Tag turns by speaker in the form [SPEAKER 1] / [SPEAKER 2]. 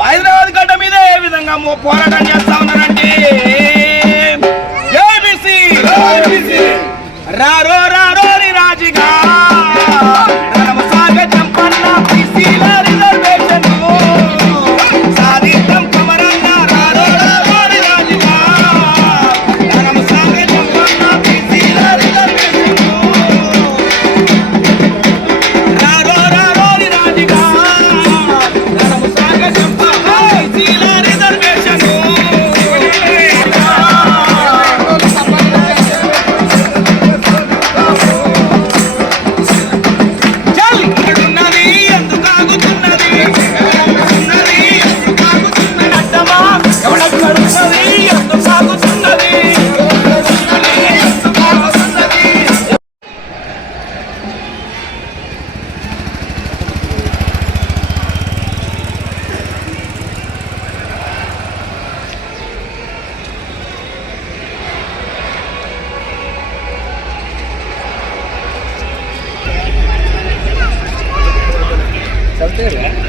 [SPEAKER 1] హైదరాబాద్ గడ్డ మీద ఏ విధంగా పోరాటం చేస్తా ఉన్నారంటే? రారు 对呀